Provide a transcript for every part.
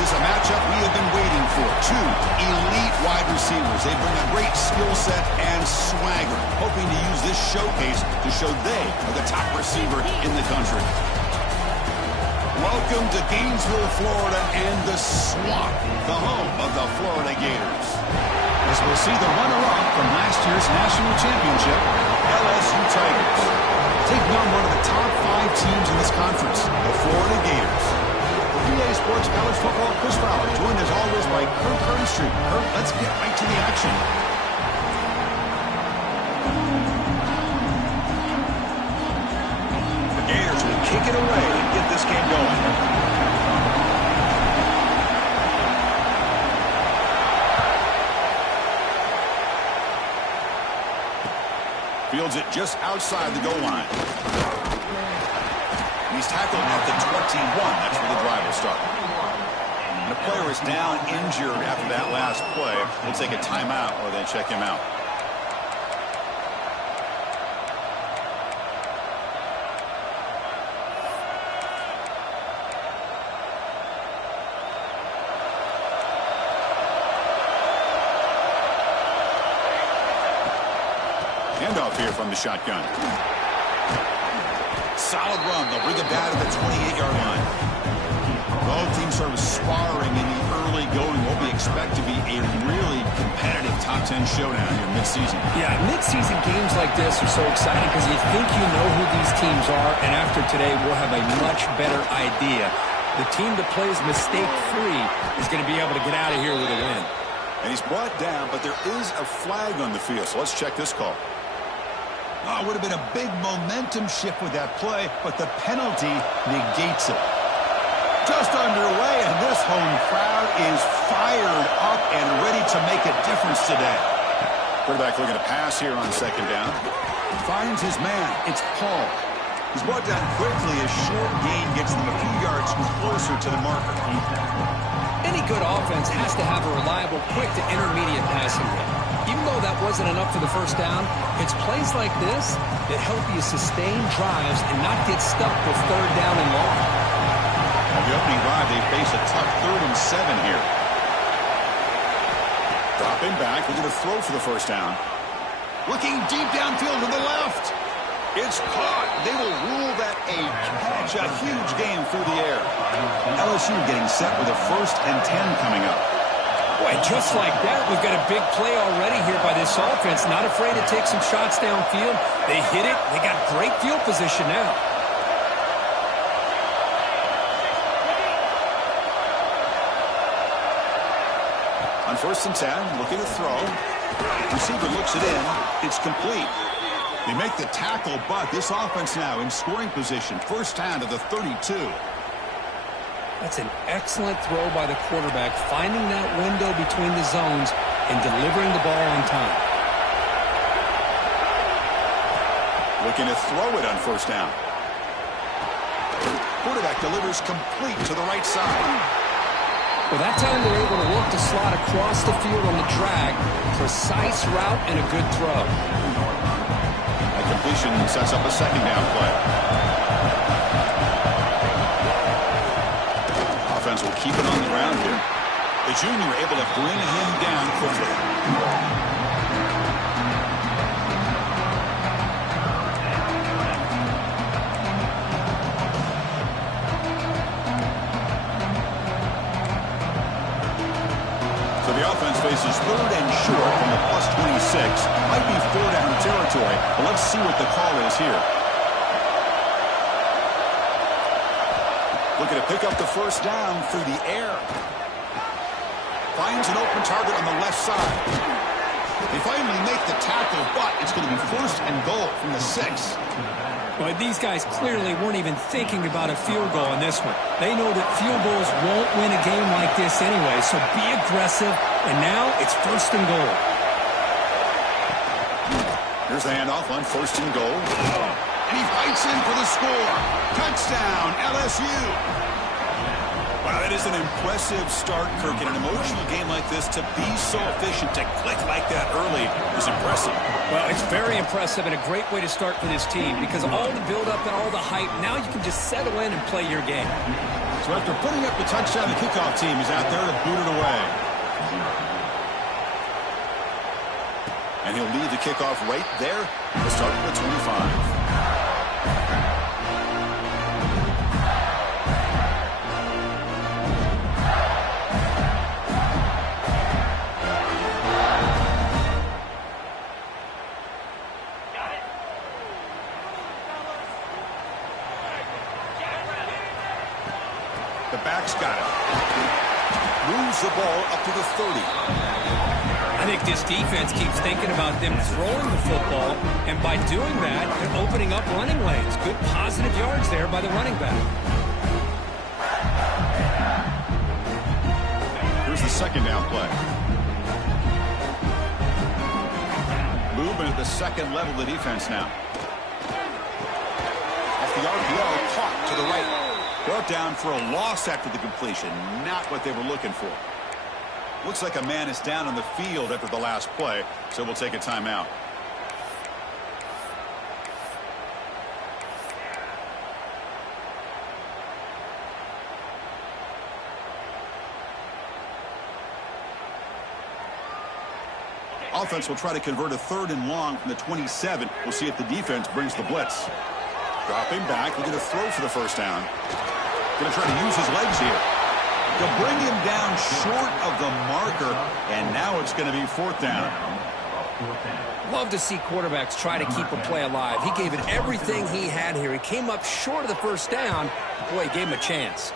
This is a matchup we have been waiting for. Two elite wide receivers. They bring a great skill set and swagger, hoping to use this showcase to show they are the top receiver in the country. Welcome to Gainesville, Florida, and the Swamp, the home of the Florida Gators. As we'll see the runner-up from last year's national championship, LSU Tigers. Taking on one of the top 5 teams in this conference, the Florida Gators. For PA Sports College Football, Chris Fowler, joined as always by Kirk Kernstreet. Kirk, let's get right to the action. The Gators will kick it away and get this game going. Fields it just outside the goal line. He's tackled at the 21. That's where the drive will start. And the player is down injured after that last play. We'll take a timeout or then check him out. Handoff here from the shotgun. Solid run. They'll bring it down to the 28-yard line. Both teams sort of sparring in the early going. What we expect to be a really competitive top 10 showdown here mid-season. Yeah, mid-season games like this are so exciting because you think you know who these teams are, and after today we'll have a much better idea. The team that plays mistake-free is going to be able to get out of here with a win. And he's brought down, but there is a flag on the field, so let's check this call. Oh, it would have been a big momentum shift with that play, but the penalty negates it. Just underway, and this home crowd is fired up and ready to make a difference today. Quarterback looking to pass here on second down. Finds his man. It's Paul. He's brought down quickly. A short gain gets them a few yards closer to the marker. Any good offense has to have a reliable, quick to intermediate passing game. Even though that wasn't enough for the first down, it's plays like this that help you sustain drives and not get stuck with third down and long. On the opening drive, they face a tough 3rd and 7 here. Dropping back, looking to throw for the first down. Looking deep downfield to the left. It's caught. They will rule that a catch. A huge game through the air. LSU getting set with a 1st and 10 coming up. Boy, just like that, we've got a big play already here by this offense. Not afraid to take some shots downfield. They hit it. They got great field position now. On 1st and 10, looking to throw. Receiver looks it in. It's complete. They make the tackle, but this offense now in scoring position. First down to the 32. That's an excellent throw by the quarterback, finding that window between the zones and delivering the ball on time. Looking to throw it on first down. Quarterback delivers complete to the right side. Well, that time they're able to work the slot across the field on the drag. Precise route and a good throw. That completion sets up a second down play. Offense will keep it on the ground here. The junior able to bring him down quickly. So the offense faces 3rd and short from the +26. Might be 4-down territory, but let's see what the call is here. Looking to pick up the first down through the air. Finds an open target on the left side. They finally make the tackle, but it's going to be 1st and goal from the 6. Boy, these guys clearly weren't even thinking about a field goal in this one. They know that field goals won't win a game like this anyway, so be aggressive, and now it's 1st and goal. Here's the handoff on 1st and goal. And he fights in for the score. Touchdown, LSU. Wow, that is an impressive start, Kirk. In an emotional game like this, to be so efficient, to click like that early is impressive. Well, it's very impressive and a great way to start for this team because all the build-up and all the hype, now you can just settle in and play your game. So after putting up the touchdown, the kickoff team is out there to boot it away. And he'll lead the kickoff right there. We'll start at the 25. The back's got it. Moves the ball up to the 30. I think this defense keeps thinking about them throwing the football, and by doing that, they're opening up running lanes. Good positive yards there by the running back. Here's the second down play. Movement at the second level of the defense now. Off the RPO, caught to the right. Brought down for a loss after the completion. Not what they were looking for. Looks like a man is down on the field after the last play, so we'll take a timeout. Offense will try to convert a 3rd and long from the 27. We'll see if the defense brings the blitz. Dropping back, looking to throw for the first down. Going to try to use his legs here. To bring him down short of the marker, and now it's going to be 4th down. Love to see quarterbacks try to keep a play alive. He gave it everything he had here. He came up short of the first down. Boy, he gave him a chance.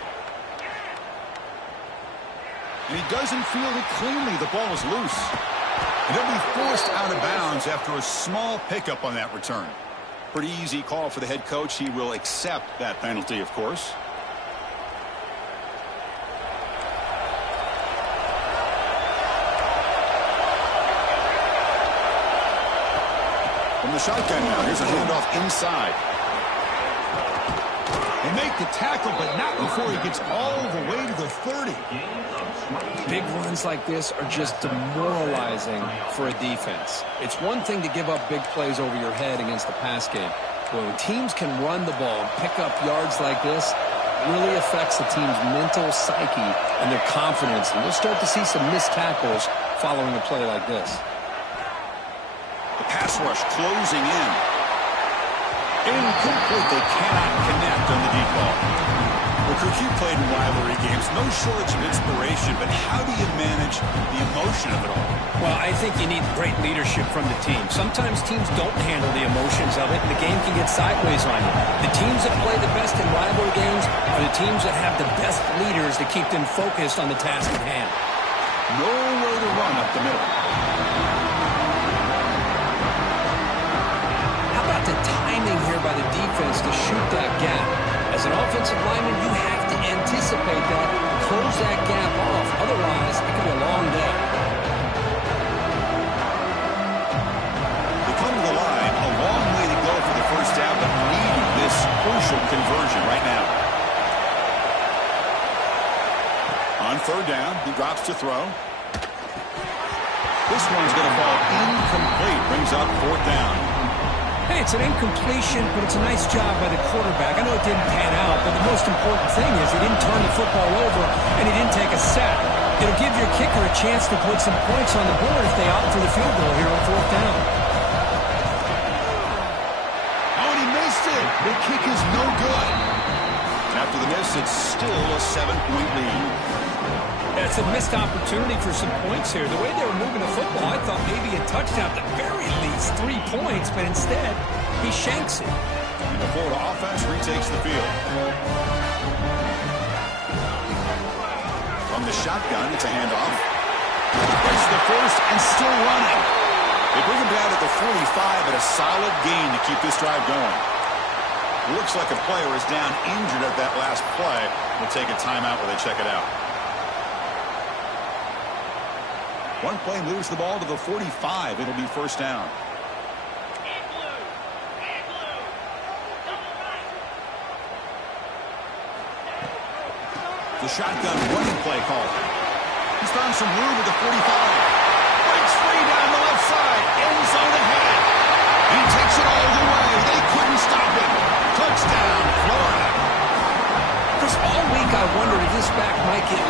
And he doesn't field it cleanly. The ball is loose. And he'll be forced out of bounds after a small pickup on that return. Pretty easy call for the head coach. He will accept that penalty, of course. From the shotgun now, here's a handoff inside. They make the tackle, but not before he gets all the way to the 30. Big runs like this are just demoralizing for a defense. It's one thing to give up big plays over your head against the pass game. But when teams can run the ball and pick up yards like this, it really affects the team's mental psyche and their confidence. And we'll start to see some missed tackles following a play like this. The pass rush closing in. Incomplete. They cannot connect on the deep ball. Well, Kirk, you played in rivalry games. No shortage of inspiration, but how do you manage the emotion of it all? Well, I think you need great leadership from the team. Sometimes teams don't handle the emotions of it, and the game can get sideways on you. The teams that play the best in rivalry games are the teams that have the best leaders to keep them focused on the task at hand. Nowhere to run up the middle. The timing here by the defense to shoot that gap. As an offensive lineman, you have to anticipate that, close that gap off. Otherwise, it could be a long day. They come to the line, a long way to go for the first down, but needing this crucial conversion right now. On 3rd down, he drops to throw. This one's going to fall incomplete, brings up 4th down. Hey, it's an incompletion, but it's a nice job by the quarterback. I know it didn't pan out, but the most important thing is he didn't turn the football over and he didn't take a sack. It'll give your kicker a chance to put some points on the board if they opt for the field goal here on 4th down. Oh, and he missed it. The kick is no good. After the miss, it's still a 7-point lead. It's a missed opportunity for some points here. The way they were moving the football, I thought maybe a touchdown, at the very least 3 points, but instead, he shanks it. And the Florida offense retakes the field. From the shotgun, it's a handoff. It's the first and still running. They bring him down at the 45, but a solid gain to keep this drive going. Looks like a player is down injured at that last play. We'll take a timeout while they check it out. One play moves the ball to the 45. It'll be 1st down. The shotgun running play call. He's found some room at the 45. Breaks free down the left side. End zone ahead. He takes it all the way. They couldn't stop him. Touchdown, Florida. Chris, all week I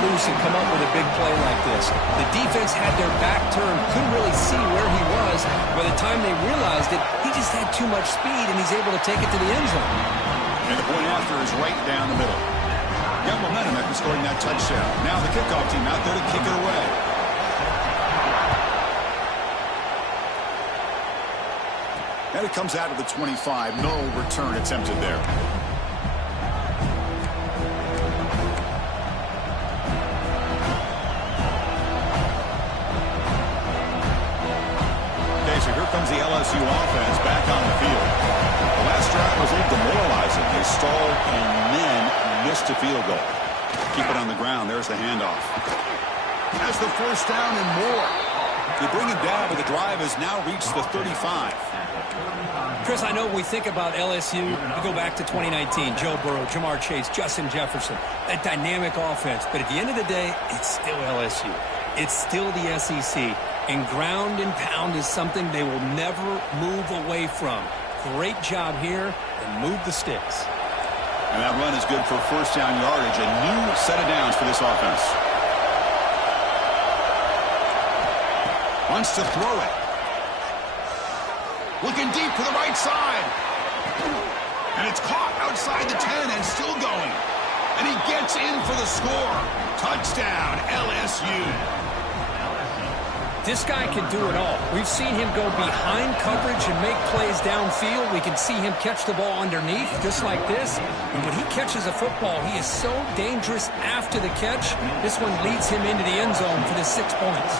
loose and come up with a big play like this. The defense had their back turned, couldn't really see where he was. By the time they realized it, he just had too much speed, and he's able to take it to the end zone. And the point after is right down the middle. Got momentum after scoring that touchdown. Now the kickoff team out there to kick it away. And it comes out of the 25. No return attempted there. Okay, so here comes the LSU offense back on the field. The last drive was a little demoralizing. They stalled and then missed a field goal. Keep it on the ground. There's the handoff. Has the first down and more. They bring him down, but the drive has now reached the 35. Chris, I know when we think about LSU, we go back to 2019. Joe Burrow, Jamar Chase, Justin Jefferson, that dynamic offense. But at the end of the day, it's still LSU. It's still the SEC. And ground and pound is something they will never move away from. Great job here, and move the sticks. And that run is good for first down yardage. A new set of downs for this offense. Wants to throw it. Looking deep to the right side. And it's caught outside the 10 and still going. And he gets in for the score. Touchdown, LSU. This guy can do it all. We've seen him go behind coverage and make plays downfield. We can see him catch the ball underneath, just like this. And when he catches a football, he is so dangerous after the catch. This one leads him into the end zone for the 6 points.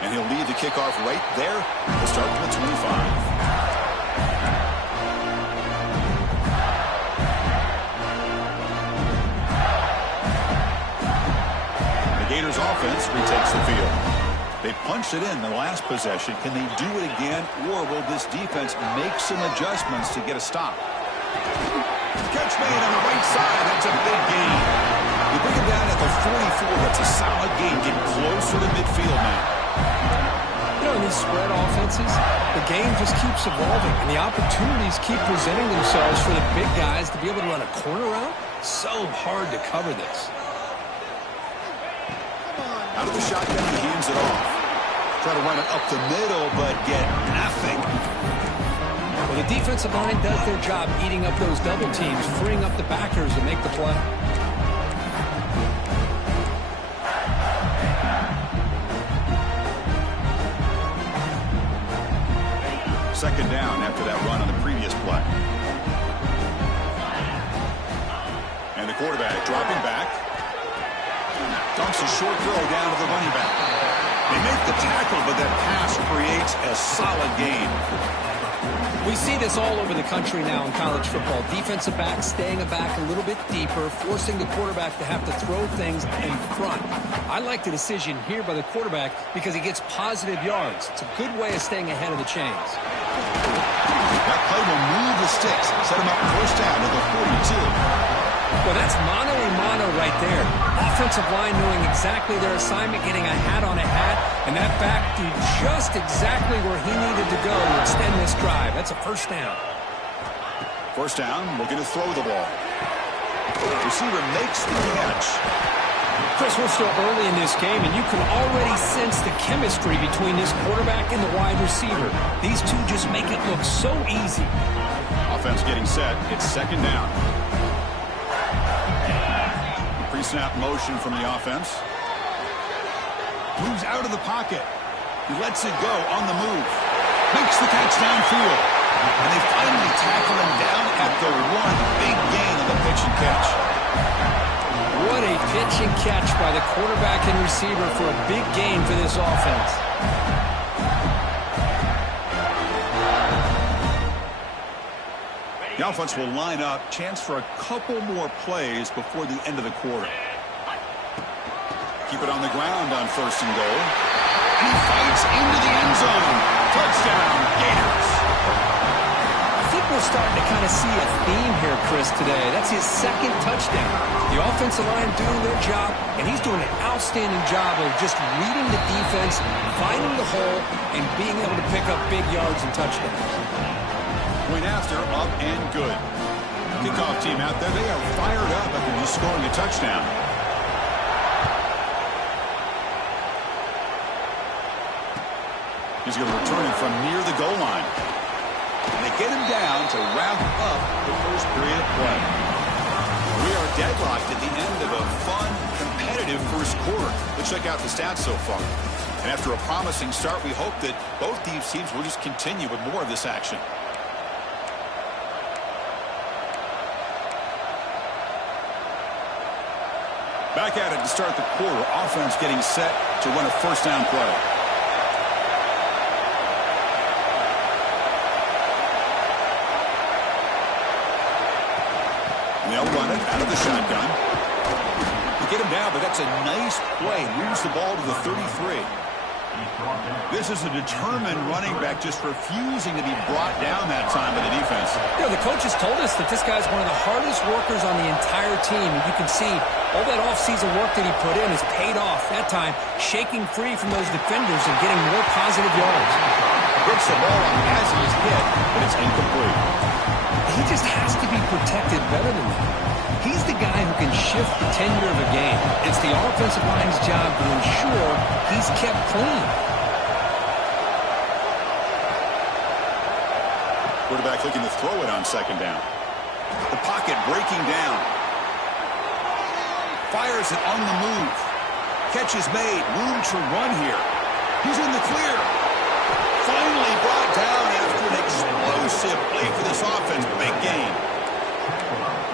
And he'll lead the kickoff right there. We'll start from the 25. Gators offense retakes the field. They punched it in the last possession. Can they do it again, or will this defense make some adjustments to get a stop? Catch made on the right side. That's a big gain. They bring it down at the 44. That's a solid gain. Getting closer to midfield now. You know, in these spread offenses, the game just keeps evolving, and the opportunities keep presenting themselves for the big guys to be able to run a corner route. So hard to cover this. Out of the shotgun, he hands it off. Try to run it up the middle, but get nothing. Well, the defensive line does their job eating up those double teams, freeing up the backers to make the play. Second down after that run on the previous play. And the quarterback dropping back. Dumps a short throw down to the running back. They make the tackle, but that pass creates a solid gain. We see this all over the country now in college football. Defensive backs staying back a little bit deeper, forcing the quarterback to have to throw things in front. I like the decision here by the quarterback because he gets positive yards. It's a good way of staying ahead of the chains. That play will move the sticks, set him up first down to the 42. Well, that's mano-a-mano right there. Offensive line knowing exactly their assignment, getting a hat on a hat, and that back did just exactly where he needed to go to extend this drive. That's a first down. First down, looking to throw the ball. Receiver makes the catch. Chris, we're still early in this game, and you can already sense the chemistry between this quarterback and the wide receiver. These two just make it look so easy. Offense getting set. It's second down. Pre-snap motion from the offense. Moves out of the pocket. He lets it go on the move. Makes the catch downfield. And they finally tackle him down at the one. Big gain on the pitch and catch. What a pitch and catch by the quarterback and receiver for a big gain for this offense. The offense will line up. Chance for a couple more plays before the end of the quarter. Keep it on the ground on first and goal. And he fights into the end zone. Touchdown, Gators. I think we're starting to kind of see a theme here, Chris, today. That's his second touchdown. The offensive line doing their job, and he's doing an outstanding job of just reading the defense, finding the hole, and being able to pick up big yards and touchdowns. Point after, up and good. Kickoff team out there, they are fired up after just scoring a touchdown. He's going to return it from near the goal line. And they get him down to wrap up the first period of play. We are deadlocked at the end of a fun, competitive first quarter. Let's check out the stats so far. And after a promising start, we hope that both these teams will just continue with more of this action. Back at it to start the quarter. Offense getting set to run a first down play. They'll run it out of the shotgun. They get him down, but that's a nice play. Moves the ball to the 33. This is a determined running back just refusing to be brought down that time by the defense. You know, the coaches told us that this guy's one of the hardest workers on the entire team. And you can see all that offseason work that he put in has paid off. That time, shaking free from those defenders and getting more positive yards. Gets the ball as he's hit, but it's incomplete. He just has to be protected better than that. He's the guy who can shift the tenure of a game. It's the offensive line's job to ensure he's kept clean. Quarterback looking to throw it on second down. The pocket breaking down. Fires it on the move. Catch is made. Room to run here. He's in the clear. Finally brought down after an explosive play for this offense. Big gain.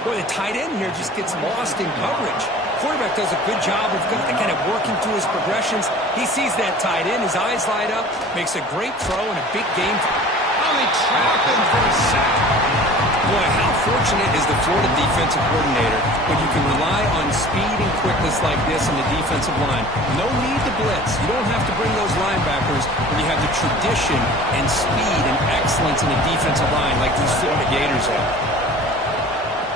Boy, the tight end here just gets lost in coverage. Quarterback does a good job of kind of working through his progressions. He sees that tight end. His eyes light up. Makes a great throw and a big game. Oh, they trap him for a sack. Boy, how fortunate is the Florida defensive coordinator when you can rely on speed and quickness like this in the defensive line. No need to blitz. You don't have to bring those linebackers when you have the tradition and speed and excellence in the defensive line like these Florida Gators have.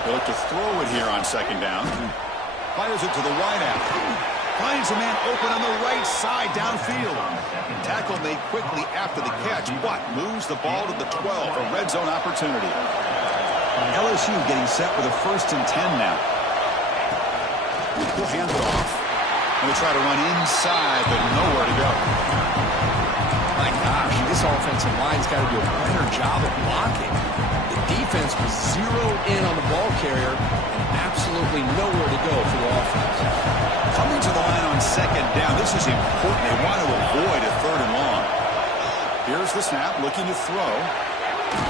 They look to throw it here on second down. Fires it to the wide out. Finds a man open on the right side downfield. Tackle made quickly after the catch, but moves the ball to the 12. A red zone opportunity. LSU getting set with a 1st and 10 now. We'll hand it off. And they try to run inside, but nowhere to go. My gosh, this offensive line's got to do a better job of blocking. The defense was zeroed in on the ball carrier and absolutely nowhere to go for the offense. Coming to the line on second down. This is important. They want to avoid a 3rd and long. Here's the snap, looking to throw.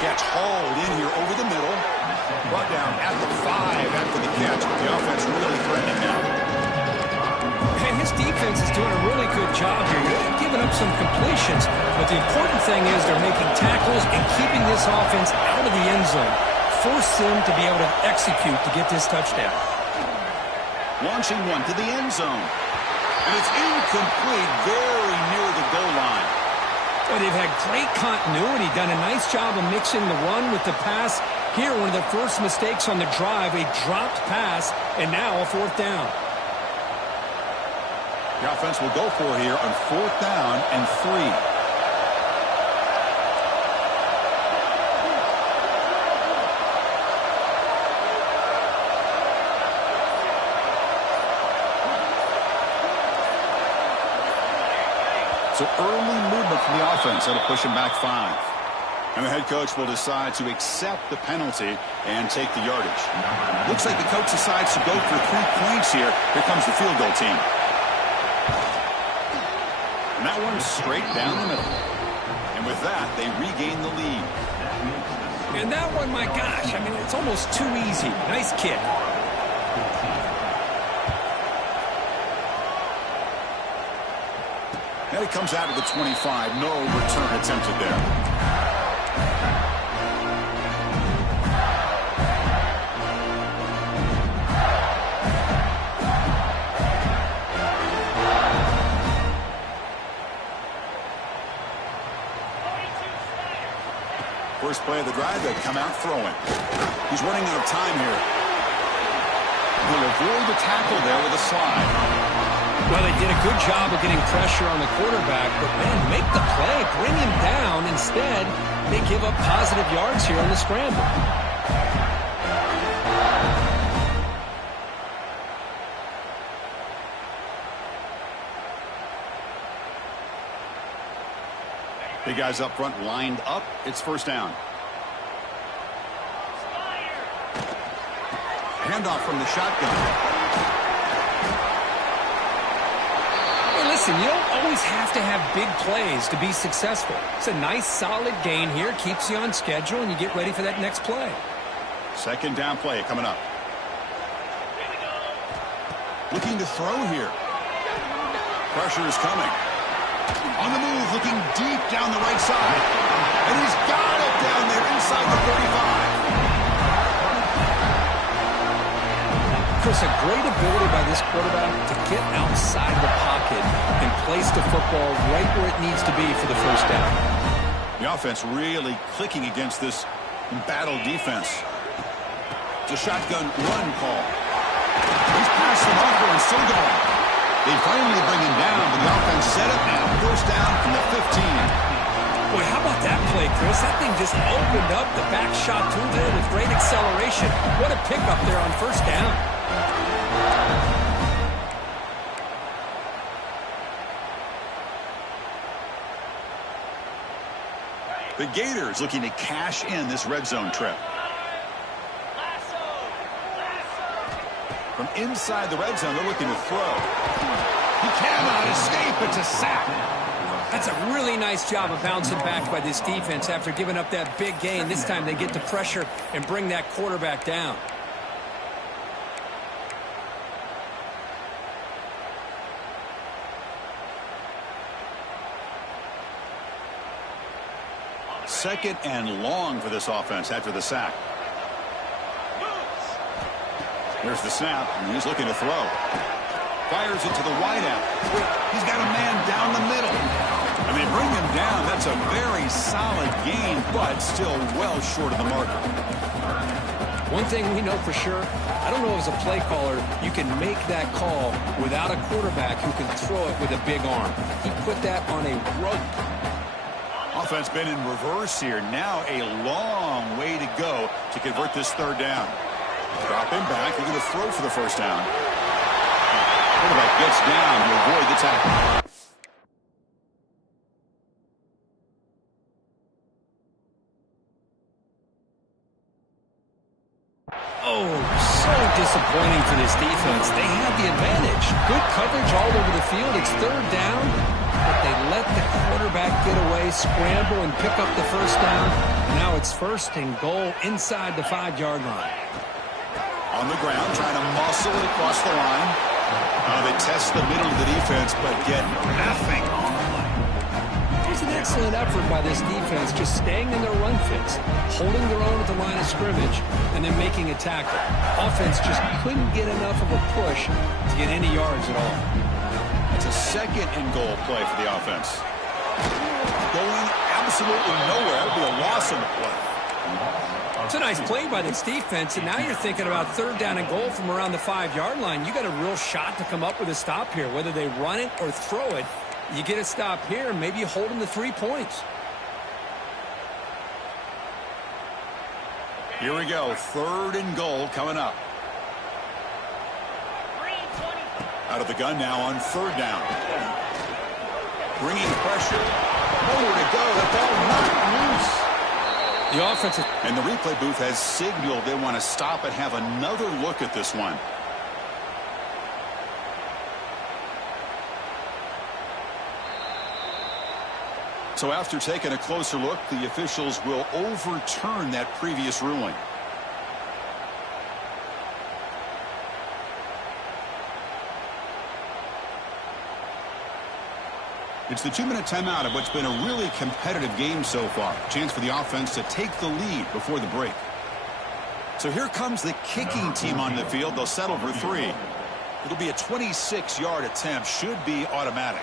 Gets hauled in here over the middle. Brought down at the 5 after the catch. The offense really threatening now. And his defense is doing a really good job here. They're giving up some completions, but the important thing is they're making tackles and keeping this offense out of the end zone. Force them to be able to execute to get this touchdown. Launching one to the end zone. And it's incomplete, very near the goal line. Well, they've had great continuity, done a nice job of mixing the run with the pass. Here, one of the first mistakes on the drive, a dropped pass, and now a 4th down. The offense will go for here on 4th down and 3. So early movement from the offense that'll push him back 5. And the head coach will decide to accept the penalty and take the yardage. Looks like the coach decides to go for 3 points here. Here comes the field goal team. And that one's straight down the middle. And with that, they regain the lead. And that one, my gosh, I mean, it's almost too easy. Nice kick. And it comes out of the 25. No return attempted there. First play of the drive, they come out throwing. He's running out of time here. He'll avoid the tackle there with a slide. Well, they did a good job of getting pressure on the quarterback, but, man, make the play, bring him down. Instead, they give up positive yards here on the scramble. The guys up front lined up. It's first down. Handoff from the shotgun. Hey, listen, you don't always have to have big plays to be successful. It's a nice, solid gain here. Keeps you on schedule, and you get ready for that next play. Second down play coming up. Looking to throw here. Pressure is coming. On the move, looking deep down the right side. And he's got it down there inside the 35. Chris, a great ability by this quarterback to get outside the pocket and place the football right where it needs to be for the first down. The offense really clicking against this battle defense. It's a shotgun run call. He's passed the marker and still going. They finally bring him down, but the offense set up now. First down from the 15. Boy, how about that play, Chris? That thing just opened up. The back shot through there with great acceleration. What a pickup there on first down. The Gators looking to cash in this red zone trip. From inside the red zone, they're looking to throw. He cannot escape. It's a sack. That's a really nice job of bouncing back by this defense after giving up that big gain. This time they get the pressure and bring that quarterback down. Second and long for this offense after the sack. Here's the snap, and he's looking to throw. Fires it to the wideout. He's got a man down the middle. And they bring him down. That's a very solid gain, but still well short of the marker. One thing we know for sure, I don't know as a play caller, you can make that call without a quarterback who can throw it with a big arm. He put that on a rope. Offense been in reverse here. Now a long way to go to convert this third down. Drop him back. They're going to throw for the first down. Quarterback gets down to avoid the tackle. Oh, so disappointing for this defense. They had the advantage. Good coverage all over the field. It's third down, but they let the quarterback get away, scramble, and pick up the first down. Now it's first and goal inside the 5-yard line. On the ground, trying to muscle it across the line. They test the middle of the defense, but get nothing on the line. It was an excellent effort by this defense, just staying in their run fits, holding their own at the line of scrimmage, and then making a tackle. Offense just couldn't get enough of a push to get any yards at all. It's a second and goal play for the offense. Going absolutely nowhere. It'll be a loss on the play. It's a nice play by this defense, and now you're thinking about third down and goal from around the 5-yard line. You got a real shot to come up with a stop here. Whether they run it or throw it, you get a stop here, and maybe you hold them to 3 points. Here we go. Third and goal coming up. Out of the gun now on third down. Bringing pressure. Nowhere to go. The ball knocked loose. The offensive and the replay booth has signaled they want to stop and have another look at this one. So after taking a closer look, the officials will overturn that previous ruling. It's the 2-minute timeout of what's been a really competitive game so far. Chance for the offense to take the lead before the break. So here comes the kicking team on the field. They'll settle for 3. It'll be a 26-yard attempt. Should be automatic.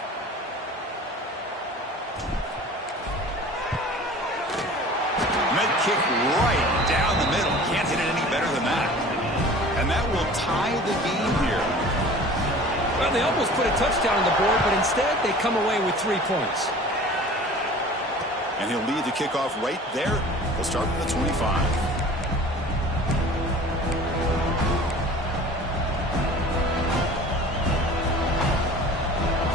Med kick right down the middle. Can't hit it any better than that. And that will tie the game here. Well, they almost put a touchdown on the board, but instead they come away with 3 points. And he'll lead the kickoff right there. He'll start at the 25.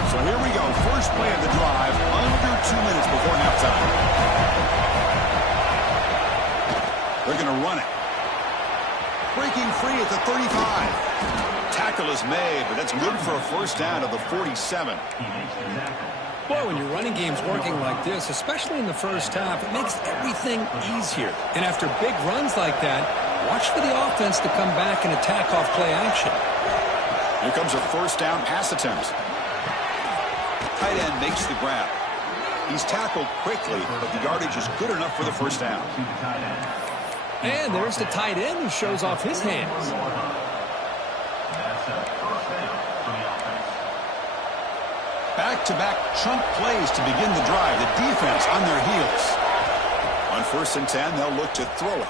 So here we go. First play of the drive, under 2 minutes before halftime. going to run it. Breaking free at the 35. Tackle is made, but that's good for a first down to the 47. Boy, when your running game's working like this, especially in the first half, it makes everything easier. And after big runs like that, watch for the offense to come back and attack off play action. Here comes a first down pass attempt. Tight end makes the grab. He's tackled quickly, but the yardage is good enough for the first down. And there's the tight end who shows off his hands. Back-to-back chunk plays to begin the drive. The defense on their heels. On 1st and 10, they'll look to throw it.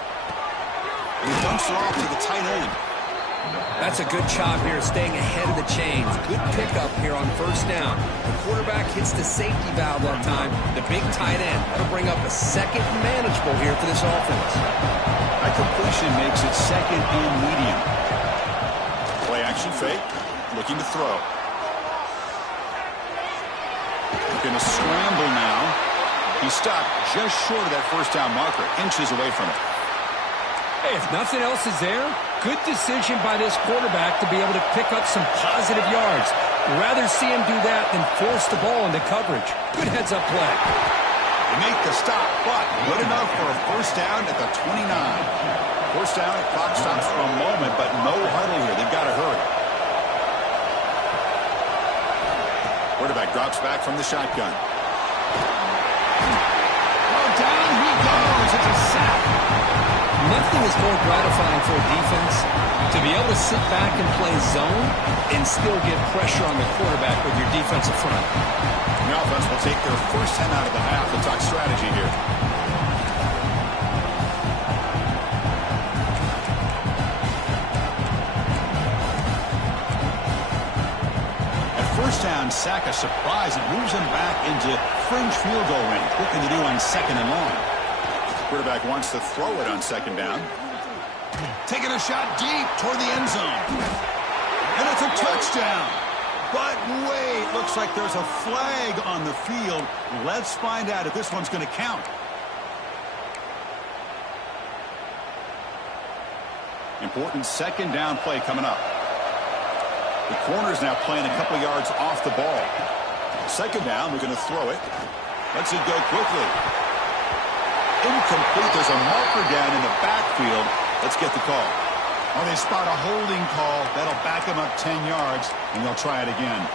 And he dumps it off to the tight end. That's a good job here, staying ahead of the chains. Good pickup here on 1st down. The quarterback hits the safety valve that time. The big tight end. That'll bring up a second manageable here for this offense. That completion makes it second and medium. Play action fake. Looking to throw. Going to scramble now. He stopped just short of that first down marker, inches away from it. Hey, if nothing else is there, good decision by this quarterback to be able to pick up some positive yards. Rather see him do that than force the ball into coverage. Good heads-up play. They make the stop, but good enough for a first down at the 29. First down, clock stops for a moment, but no huddle here. They've got to hurry. Quarterback drops back from the shotgun. Well, down he goes. It's a sack. Nothing is more gratifying for a defense to be able to sit back and play zone and still get pressure on the quarterback with your defensive front. The offense will take their first 10 out of the half. We'll talk strategy here. First down, sack a surprise. It moves him back into fringe field goal range. What can they do on 2nd and long? Quarterback wants to throw it on 2nd down. Taking a shot deep toward the end zone. And it's a touchdown. But wait, looks like there's a flag on the field. Let's find out if this one's going to count. Important 2nd down play coming up. The corner's now playing a couple yards off the ball. 2nd down, we're going to throw it. Lets it go quickly. Incomplete. There's a marker down in the backfield. Let's get the call. Oh, they spot a holding call. That'll back them up 10 yards, and they'll try it again.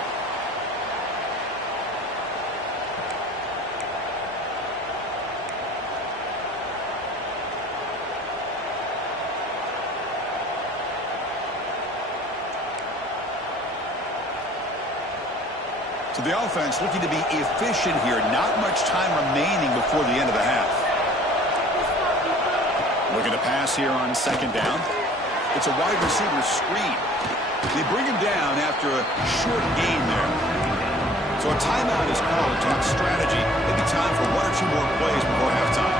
So the offense looking to be efficient here. Not much time remaining before the end of the half. Looking to pass here on 2nd down. It's a wide receiver screen. They bring him down after a short gain there. So a timeout is called to talk strategy. Maybe time for 1 or 2 more plays before halftime.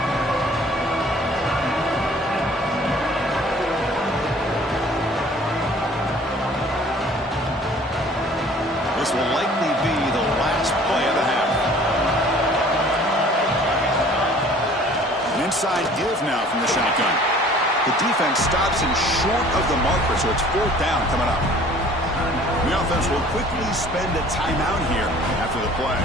This will likely be the last play of the half. An inside give now from the shotgun. The defense stops him short of the marker, so it's 4th down coming up. The offense will quickly spend a timeout here after the play.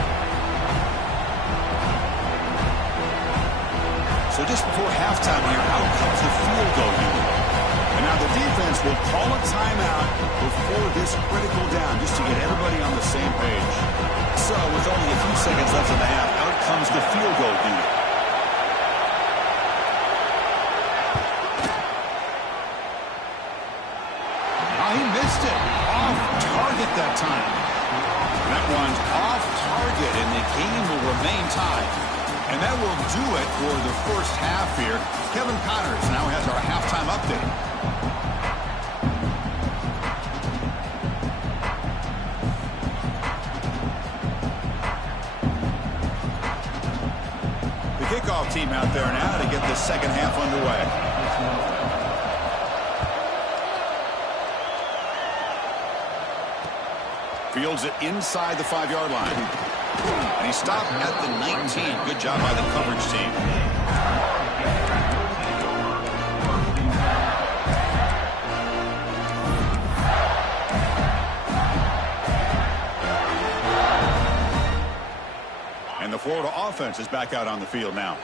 So just before halftime here, out comes the field goal unit. And now the defense will call a timeout before this critical down, just to get everybody on the same page. So with only a few seconds left in the half, out comes the field goal unit. Oh, he missed it. Off target that time. That one's off target, and the game will remain tied. And that will do it for the first half here. Kevin Connors now has our halftime update. The kickoff team out there now to get the second half underway. Fields it inside the 5-yard line. And he stopped at the 19. Good job by the coverage team. Florida offense is back out on the field now.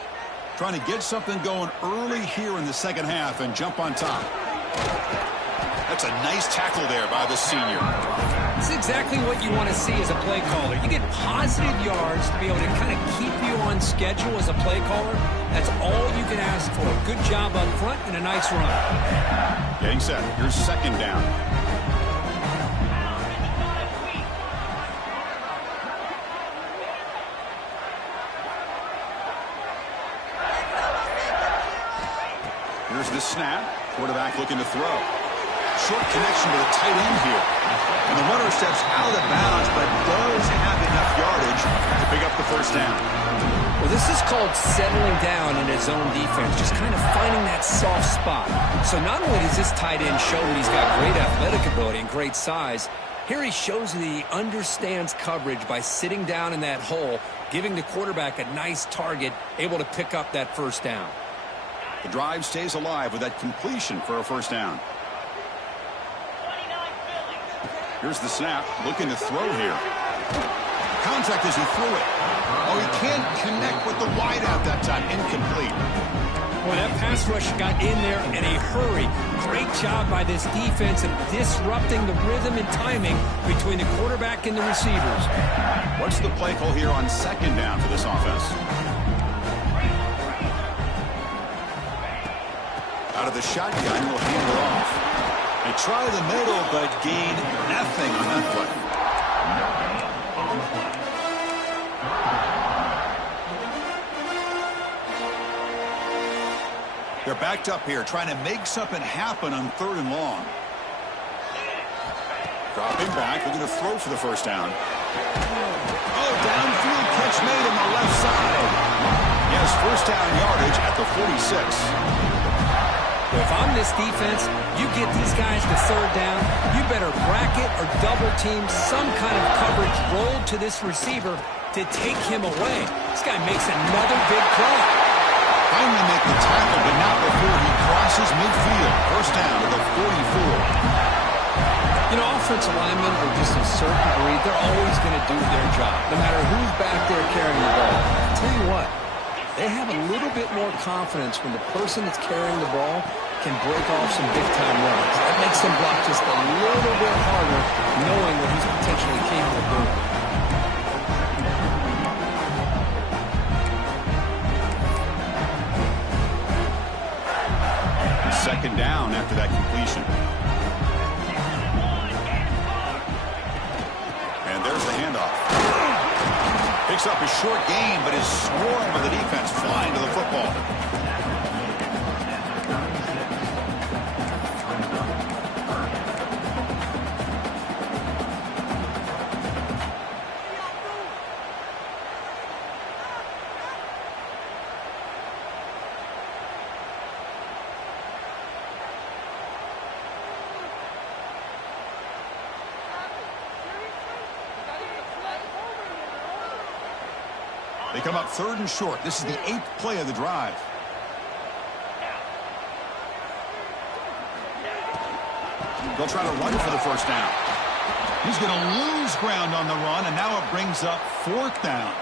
Trying to get something going early here in the second half and jump on top. That's a nice tackle there by the senior. It's exactly what you want to see as a play caller. You get positive yards to be able to kind of keep you on schedule as a play caller. That's all you can ask for. Good job up front and a nice run. Getting set. Here's second down. Here's the snap. Quarterback looking to throw. Short connection to the tight end here. And the runner steps out of bounds, but does have enough yardage to pick up the first down. Well, this is called settling down in his own defense, just kind of finding that soft spot. So not only does this tight end show that he's got great athletic ability and great size, here he shows that he understands coverage by sitting down in that hole, giving the quarterback a nice target, able to pick up that first down. The drive stays alive with that completion for a first down. Here's the snap, looking to throw here. Contact as he threw it. Oh, he can't connect with the wideout that time. Incomplete. Well, that pass rush got in there in a hurry. Great job by this defense of disrupting the rhythm and timing between the quarterback and the receivers. What's the play call here on second down for this offense? Out of the shotgun, will hand it off. They try the middle, but gain nothing on that play. They're backed up here, trying to make something happen on third and long. Dropping back, looking to throw for the first down. Oh, downfield catch made on the left side. Yes, first down yardage at the 46. Well, if I'm this defense, you get these guys to third down, you better bracket or double team some kind of coverage rolled to this receiver to take him away. This guy makes another big play. Finally make the tackle, but not before he crosses midfield. First down to the 44. You know, offensive linemen are just a certain breed. They're always going to do their job, no matter who's back there carrying the ball. I'll tell you what. They have a little bit more confidence when the person that's carrying the ball can break off some big-time runs. That makes them block just a little bit harder, knowing what he's potentially capable of doing. Second down after that completion. And there's the handoff. Picks up a short gain, but is swarmed by the defense flying to the football. They come up third and short. This is the 8th play of the drive. They'll try to run for the first down. He's going to lose ground on the run, and now it brings up fourth down.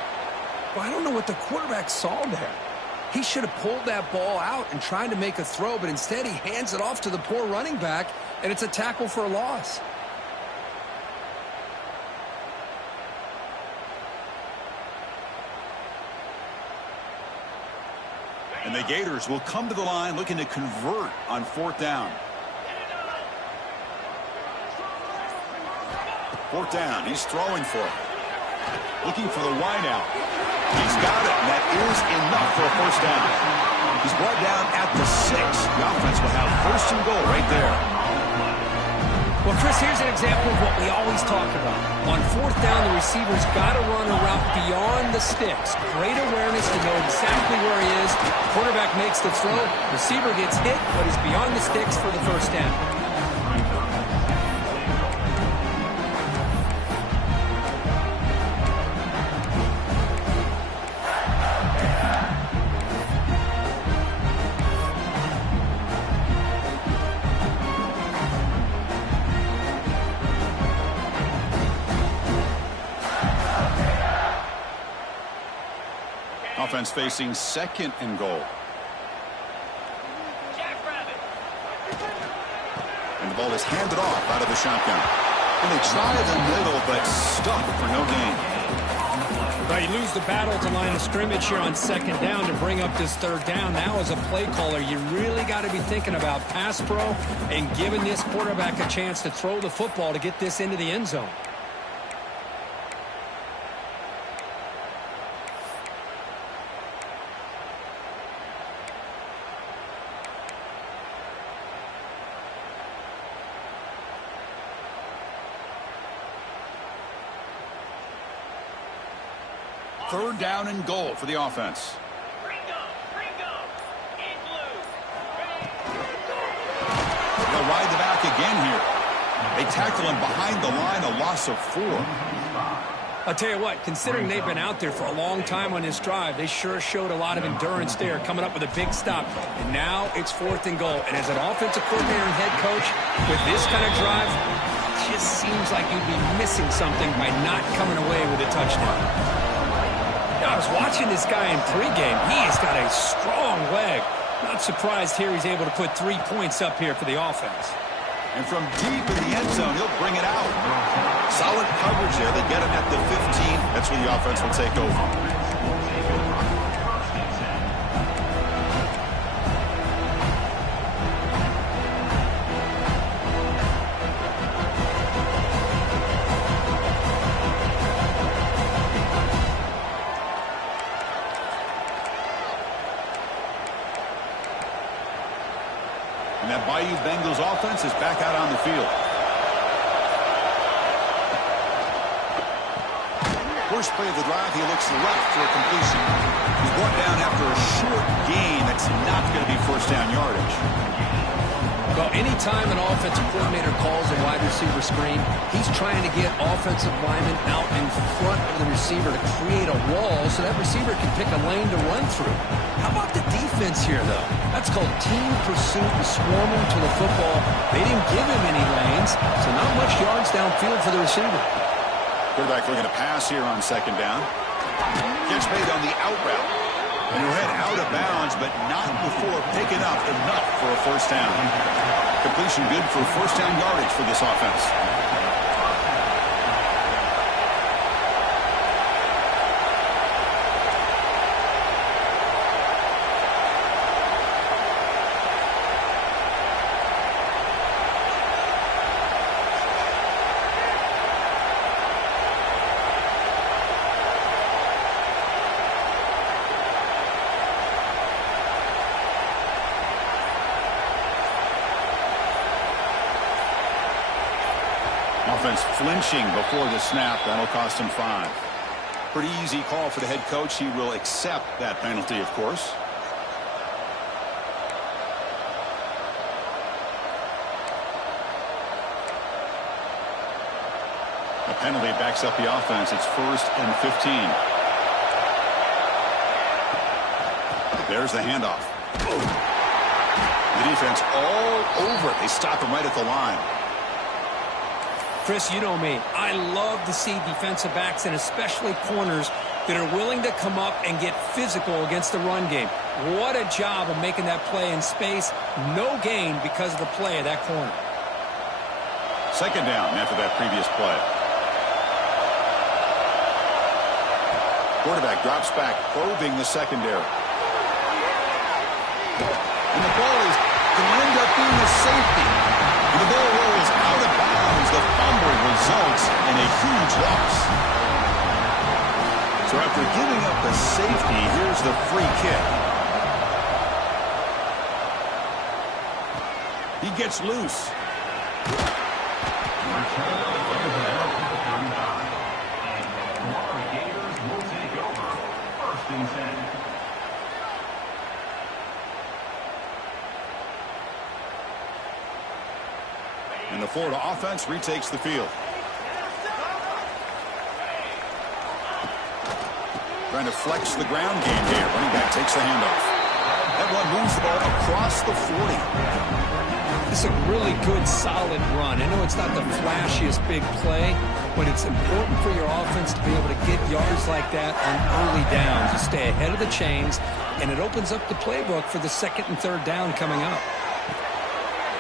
Well, I don't know what the quarterback saw there. He should have pulled that ball out and tried to make a throw, but instead he hands it off to the poor running back, and it's a tackle for a loss. And the Gators will come to the line looking to convert on fourth down. Fourth down. He's throwing for it. Looking for the wideout. He's got it, and that is enough for a first down. He's brought down at the 6. The offense will have first and goal right there. Well, Chris, here's an example of what we always talk about. On fourth down, the receiver's got to run a route beyond the sticks. Great awareness to know exactly where he is. Quarterback makes the throw. Receiver gets hit, but is beyond the sticks for the first down. offense facing 2nd and goal. And the ball is handed off out of the shotgun. And they try the middle, but stuck for no gain. Right, you lose the battle to line of scrimmage here on 2nd down to bring up this 3rd down. Now as a play caller, you really got to be thinking about pass pro and giving this quarterback a chance to throw the football to get this into the end zone. Third down and goal for the offense. They'll ride the back again here. They tackle him behind the line, a loss of 4. I'll tell you what, considering they've been out there for a long time on this drive, they sure showed a lot of endurance there, coming up with a big stop. And now it's 4th and goal. And as an offensive coordinator and head coach, with this kind of drive, it just seems like you'd be missing something by not coming away with a touchdown. I was watching this guy in pregame. He has got a strong leg. Not surprised here he's able to put 3 points up here for the offense. And from deep in the end zone, he'll bring it out. Solid coverage there. They get him at the 15. That's where the offense will take over. And that Bayou Bengals offense is back out on the field. First play of the drive, he looks left for a completion. He's brought down after a short gain. That's not going to be 1st down yardage. Well, anytime an offensive coordinator calls a wide receiver screen, he's trying to get offensive linemen out in front of the receiver to create a wall so that receiver can pick a lane to run through. How about the defense here, though? That's called team pursuit and swarming to the football. They didn't give him any lanes, so not much yards downfield for the receiver. Quarterback looking to pass here on 2nd down. Gets made on the out route. And he'll head out of bounds, but not before picking up enough for a 1st down. Completion good for 1st down yardage for this offense. Offense flinching before the snap. That'll cost him 5. Pretty easy call for the head coach. He will accept that penalty, of course. A penalty backs up the offense. It's 1st and 15. There's the handoff. The defense all over it. They stop him right at the line. Chris, you know me. I love to see defensive backs and especially corners that are willing to come up and get physical against the run game. What a job of making that play in space. No gain because of the play of that corner. 2nd down after that previous play. Quarterback drops back, probing the secondary. And the ball is going to end up being a safety. And the ball rolls out of bounds. The fumble results in a huge loss. So after giving up the safety, here's the free kick. He gets loose. And the Florida offense retakes the field. Trying to flex the ground game here. Running back takes the handoff. That one moves the ball across the 40. This is a really good, solid run. I know it's not the flashiest big play, but it's important for your offense to be able to get yards like that on early downs. You stay ahead of the chains, and it opens up the playbook for the second and third down coming up.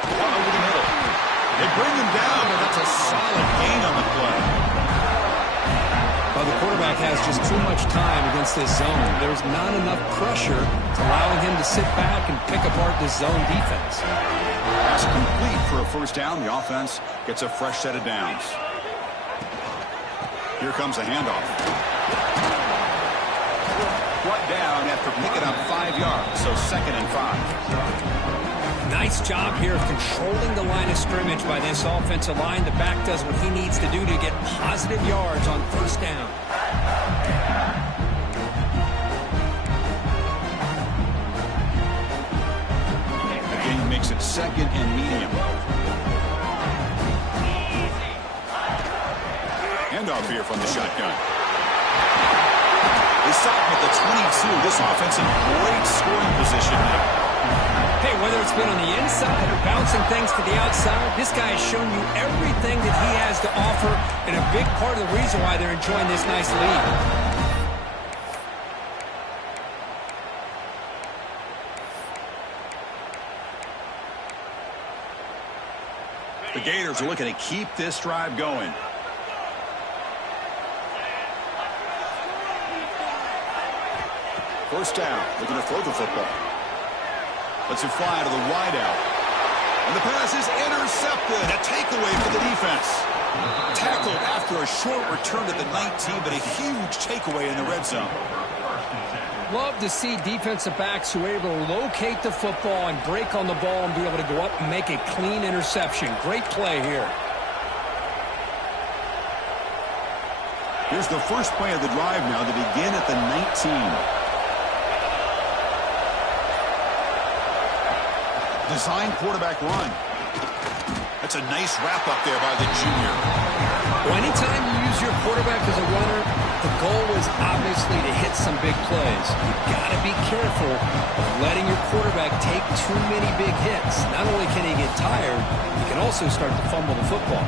Over the middle. They bring him down, and that's a solid gain on the play. Well, the quarterback has just too much time against this zone. There's not enough pressure allowing him to sit back and pick apart this zone defense. Pass complete for a first down. The offense gets a fresh set of downs. Here comes a handoff. Brought down after picking up 5 yards, so 2nd and 5. Nice job here of controlling the line of scrimmage by this offensive line. The back does what he needs to do to get positive yards on first down. Again, makes it 2nd and medium. Handoff here from the shotgun. They stop him at the 22. This offense in great scoring position now. Hey, whether it's been on the inside or bouncing things to the outside, this guy has shown you everything that he has to offer, and a big part of the reason why they're enjoying this nice lead. The Gators are looking to keep this drive going. First down, looking to throw the football. Lets it fly to the wideout. And the pass is intercepted. A takeaway for the defense. Tackled after a short return to the 19, but a huge takeaway in the red zone. Love to see defensive backs who are able to locate the football and break on the ball and be able to go up and make a clean interception. Great play here. Here's the first play of the drive now to begin at the 19. Design quarterback run. That's a nice wrap up there by the junior. Well, anytime you use your quarterback as a runner, the goal is obviously to hit some big plays. You've got to be careful of letting your quarterback take too many big hits. Not only can he get tired, he can also start to fumble the football.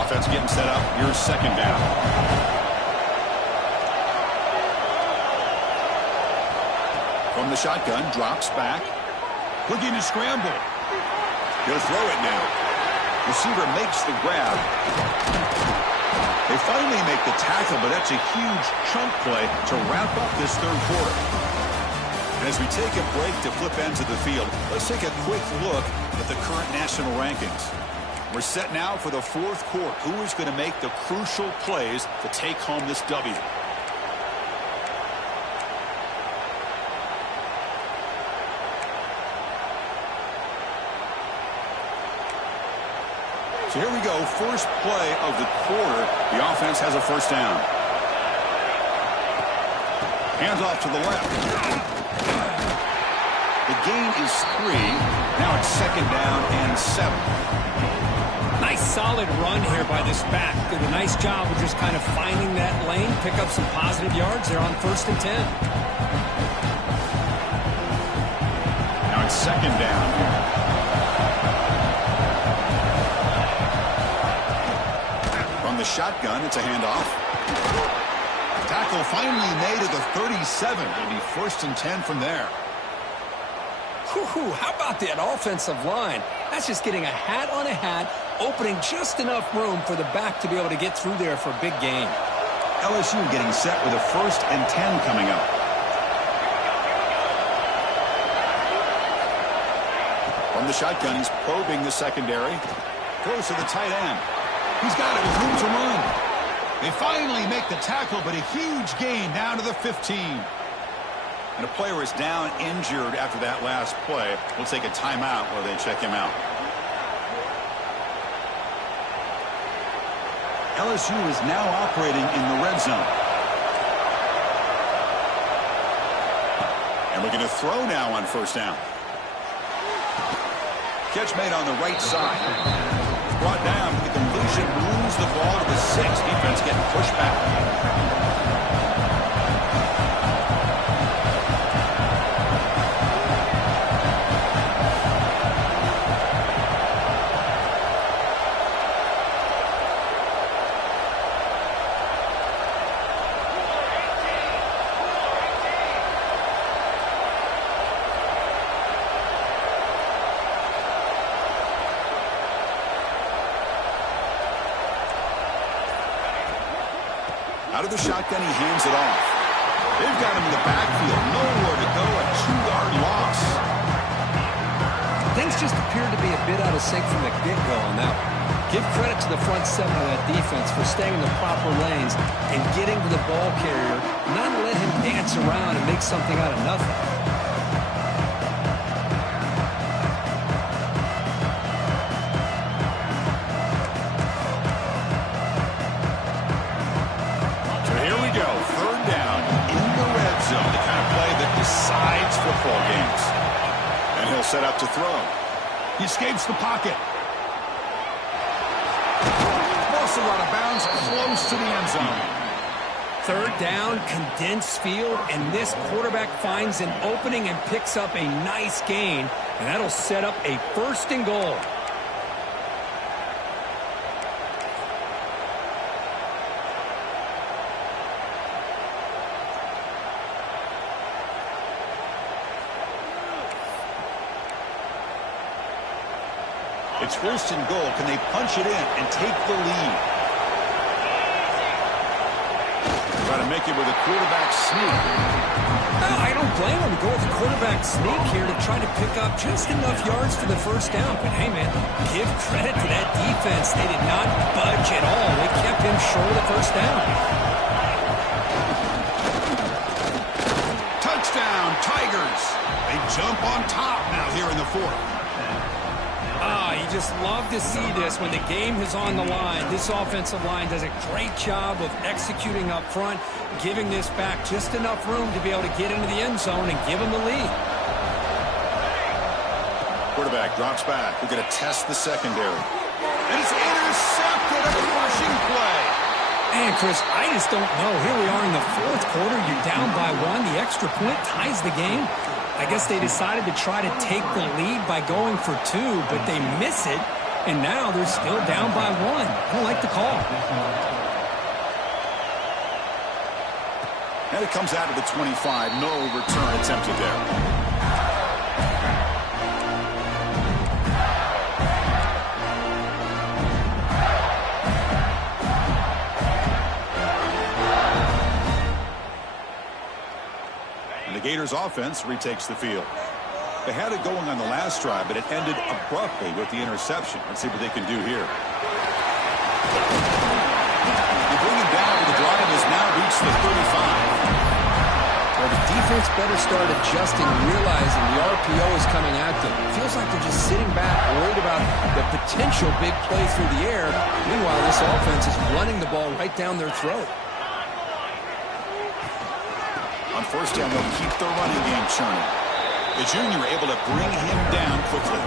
Offense getting set up. Here's 2nd down. From the shotgun, drops back. Looking to scramble. He'll throw it now. Receiver makes the grab. They finally make the tackle, but that's a huge chunk play to wrap up this third quarter. And as we take a break to flip ends of the field, let's take a quick look at the current national rankings. We're set now for the fourth quarter. Who is going to make the crucial plays to take home this W? So here we go, first play of the quarter. The offense has a first down. Hands off to the left. The gain is 3. Now it's 2nd down and 7. Nice solid run here by this back. Did a nice job of just kind of finding that lane, pick up some positive yards there on 1st and 10. Now it's 2nd down. The shotgun, it's a handoff. Tackle finally made at the 37. It'll be 1st and 10 from there. Whew, how about that offensive line? That's just getting a hat on a hat, opening just enough room for the back to be able to get through there for a big gain. LSU getting set with a 1st and 10 coming up. From the shotgun, he's probing the secondary. Throws to the tight end. He's got it with room to run. They finally make the tackle, but a huge gain down to the 15. And a player is down injured after that last play. We'll take a timeout while they check him out. LSU is now operating in the red zone. And looking to throw now on first down. Catch made on the right side. Brought down with the completion, moves the ball to the 6. Defense getting pushed back. Out of the shotgun, he hands it off. They've got him in the backfield. Nowhere to go. A 2-yard loss. Things just appeared to be a bit out of sync from the get-go on that one. Give credit to the front seven of that defense for staying in the proper lanes and getting to the ball carrier, not let him dance around and make something out of nothing. So here we go. Third down in the red zone. The kind of play that decides football games. And he'll set up to throw. He escapes the pocket. Boston out of bounds, close to the end zone. Third down, condensed field, and this quarterback finds an opening and picks up a nice gain, and that'll set up a 1st and goal. It's 1st and goal. Can they punch it in and take the lead? Try to make it with a quarterback sneak. Well, I don't blame him to go with a quarterback sneak here to try to pick up just enough yards for the 1st down. But hey, man, give credit to that defense. They did not budge at all. They kept him short of the 1st down. Touchdown, Tigers. They jump on top now here in the 4th. You just love to see this when the game is on the line. This offensive line does a great job of executing up front, giving this back just enough room to be able to get into the end zone and give them the lead. Quarterback drops back. We're going to test the secondary. And it's intercepted. A crushing play. Man, Chris, I just don't know. Here we are in the 4th quarter. You're down by 1. The extra point ties the game. I guess they decided to try to take the lead by going for 2, but they miss it, and now they're still down by 1. I don't like the call. And it comes out of the 25. No return attempted there. Gators offense retakes the field. They had it going on the last drive, but it ended abruptly with the interception. Let's see what they can do here. They bring it down, but the drive has now reached the 35. Well, the defense better start adjusting, realizing the RPO is coming at them. It feels like they're just sitting back, worried about the potential big play through the air. Meanwhile, this offense is running the ball right down their throat. On 1st down, they'll keep their running game churning. The junior able to bring him down quickly.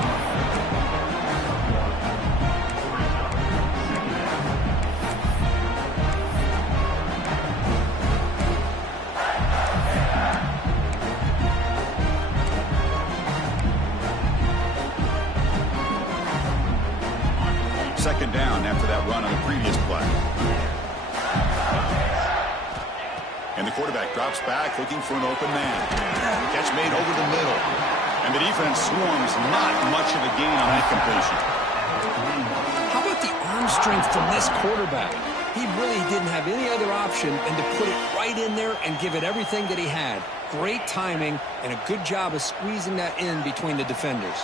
Second down after that run on the previous play. And the quarterback drops back looking for an open man. Catch made over the middle. And the defense swarms. Not much of a gain on that completion. How about the arm strength from this quarterback? He really didn't have any other option than to put it right in there and give it everything that he had. Great timing and a good job of squeezing that in between the defenders.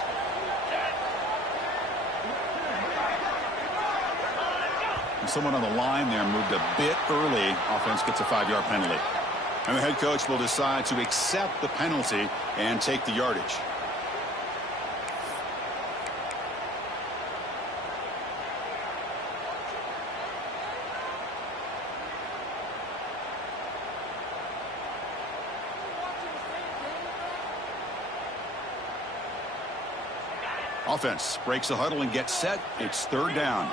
Someone on the line there moved a bit early. Offense gets a 5-yard penalty. And the head coach will decide to accept the penalty and take the yardage. Offense breaks the huddle and gets set. It's 3rd down.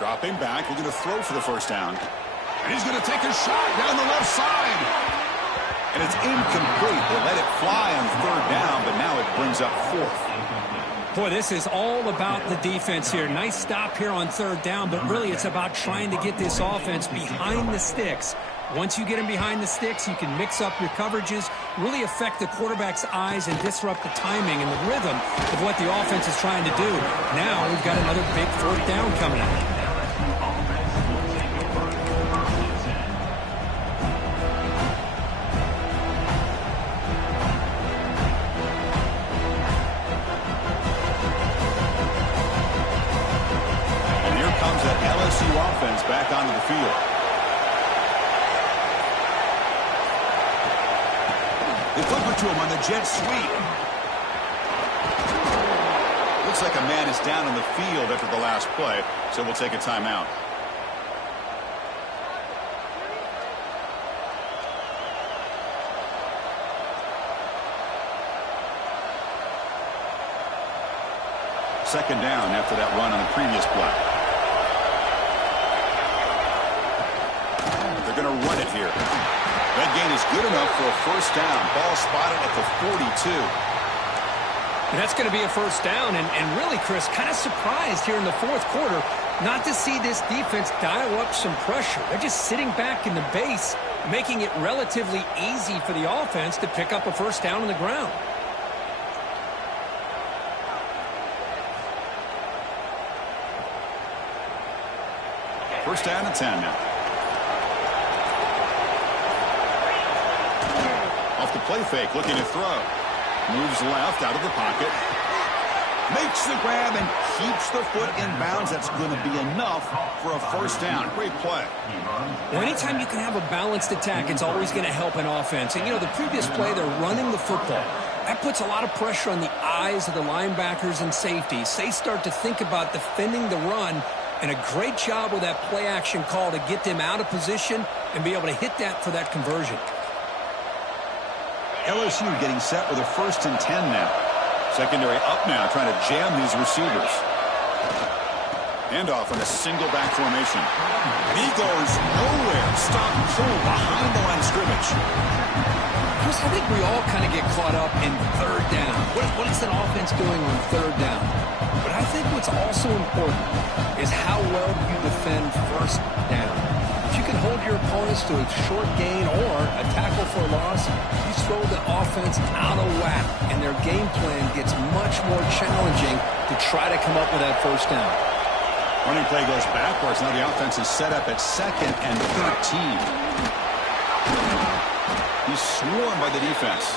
Dropping back, looking to throw for the 1st down. And he's going to take a shot down the left side. And it's incomplete. They let it fly on 3rd down, but now it brings up 4th. Boy, this is all about the defense here. Nice stop here on 3rd down, but really it's about trying to get this offense behind the sticks. Once you get him behind the sticks, you can mix up your coverages, really affect the quarterback's eyes and disrupt the timing and the rhythm of what the offense is trying to do. Now we've got another big 4th down coming up. LSU offense back onto the field. They flip it to him on the jet sweep. Looks like a man is down on the field after the last play, so we'll take a timeout. Second down after that run on the previous play. They're going to run it here. That gain is good enough for a first down. Ball spotted at the 42. And that's going to be a first down. And really, Chris, kind of surprised here in the fourth quarter not to see this defense dial up some pressure. They're just sitting back in the base, making it relatively easy for the offense to pick up a first down on the ground. First down and 10 now. Off the play fake, looking to throw. Moves left out of the pocket. Makes the grab and keeps the foot in bounds. That's going to be enough for a first down. Great play. Well, anytime you can have a balanced attack, it's always going to help an offense. And, you know, the previous play, they're running the football. That puts a lot of pressure on the eyes of the linebackers and safeties. They start to think about defending the run. And a great job with that play action call to get them out of position and be able to hit that for that conversion. LSU getting set with a first and 10 now. Secondary up now, trying to jam these receivers. Handoff on a single back formation. And he goes nowhere. Stop cold behind the line of scrimmage. Chris, I think we all kind of get caught up in third down. What is that offense doing on third down? But I think what's also important is how well you defend first down. If you can hold your opponents to a short gain or a tackle for a loss, you throw the offense out of whack, and their game plan gets much more challenging to try to come up with that first down. Running play goes backwards. Now the offense is set up at second and 13. He's swarmed by the defense.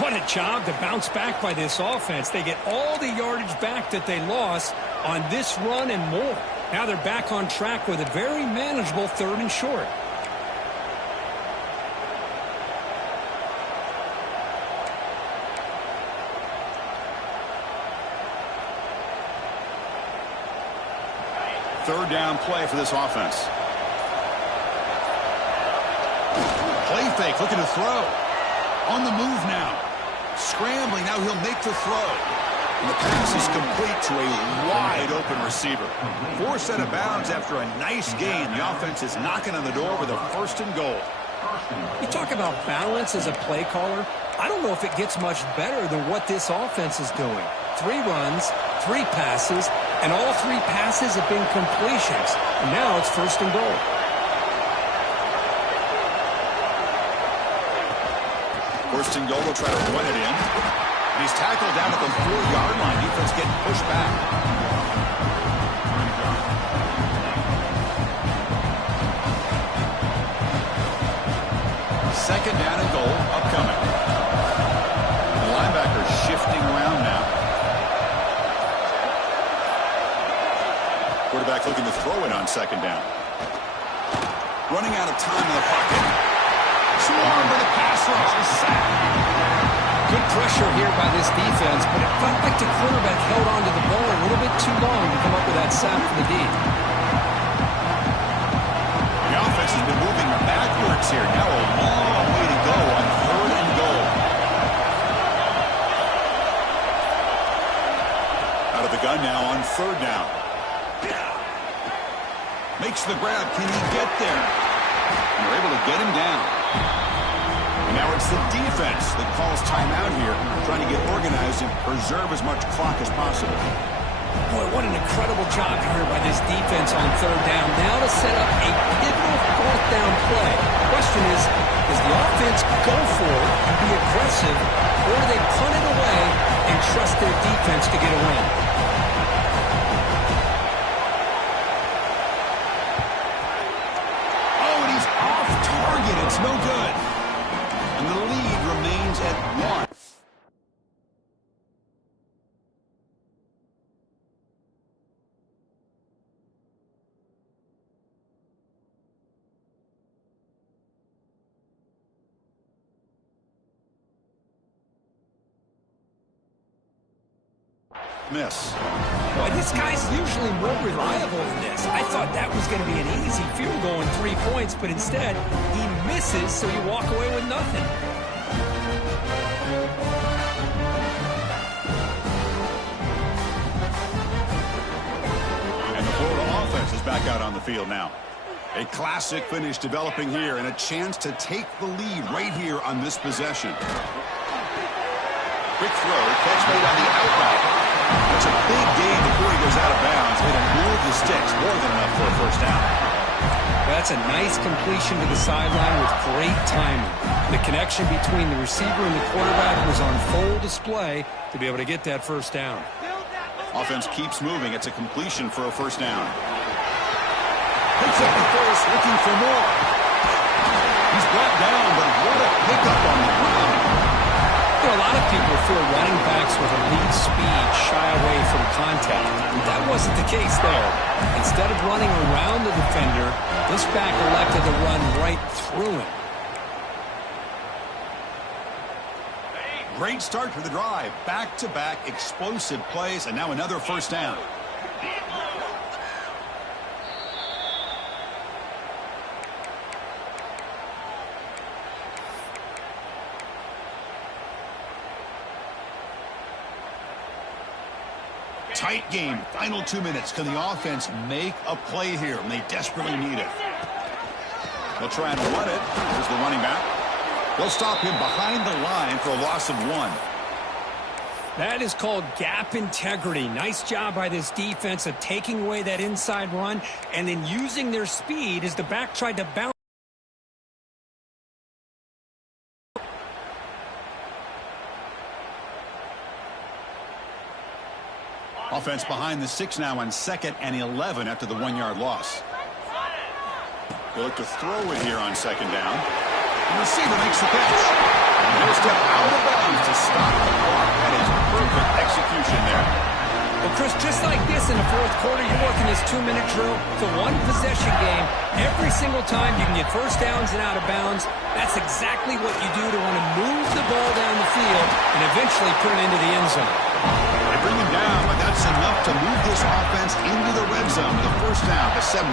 What a job to bounce back by this offense. They get all the yardage back that they lost on this run and more. Now they're back on track with a very manageable third and short. Third down play for this offense. Play fake, looking to throw. On the move now. Scrambling, now he'll make the throw. And the pass is complete to a wide-open receiver. Forced out of bounds after a nice gain. The offense is knocking on the door with a first and goal. You talk about balance as a play caller. I don't know if it gets much better than what this offense is doing. 3 runs, 3 passes, and all 3 passes have been completions. And now it's first and goal. First and goal, they'll try to run it in. And he's tackled down at the 4-yard line. Defense getting pushed back. Second down and goal, upcoming. The linebacker shifting around now. Quarterback looking to throw it on second down. Running out of time in the pocket. Swarmed by the pass rush. The sack. Good pressure here by this defense, but it felt like the quarterback held on to the ball a little bit too long to come up with that sack for the D. The offense has been moving backwards here. Now a long way to go on third and goal. Out of the gun now on third down. Makes the grab. Can he get there? And they're able to get him down. And now it's the defense that calls timeout here, trying to get organized and preserve as much clock as possible. Boy, what an incredible job here by this defense on third down. Now to set up a pivotal fourth down play. The question is, does the offense go for it and be aggressive, or do they punt it away and trust their defense to get a win? Oh, and he's off target. It's no good. And the lead remains at 1. miss. Boy, this guy's usually more reliable than this. I thought that was going to be an easy field goal and 3 points, but instead, he misses, so you walk away with nothing. And the Florida offense is back out on the field now. A classic finish developing here and a chance to take the lead right here on this possession. Quick throw, catch made on the out route. That's a big gain before he goes out of bounds. It'll move the sticks, more than enough for a first down. That's a nice completion to the sideline with great timing. The connection between the receiver and the quarterback was on full display to be able to get that first down. Offense keeps moving. It's a completion for a first down. Picks up the first, looking for more. He's brought down, but what a pickup on the ground. You know, a lot of people feel running backs with elite speed shy away from contact. But that wasn't the case there. Instead of running around the defender, this back elected to run right through him. Great start for the drive. Back-to-back explosive plays, and now another first down. Tight game. Final 2 minutes. Can the offense make a play here? And they desperately need it. They'll try and run it. Here's the running back. They'll stop him behind the line for a loss of 1. That is called gap integrity. Nice job by this defense of taking away that inside run and then using their speed as the back tried to bounce. Offense behind the 6 now on 2nd and 11 after the 1-yard loss. They look to throw it here on 2nd down. The receiver makes the catch. He'll step out of bounds to stop the clock. That is perfect execution there. Well, Chris, just like this in the fourth quarter, you're working this 2-minute drill. It's a one-possession game. Every single time you can get first downs and out of bounds. That's exactly what you do to want to move the ball down the field and eventually put it into the end zone. They bring him down, but that's enough to move this offense into the red zone with a first down to 17.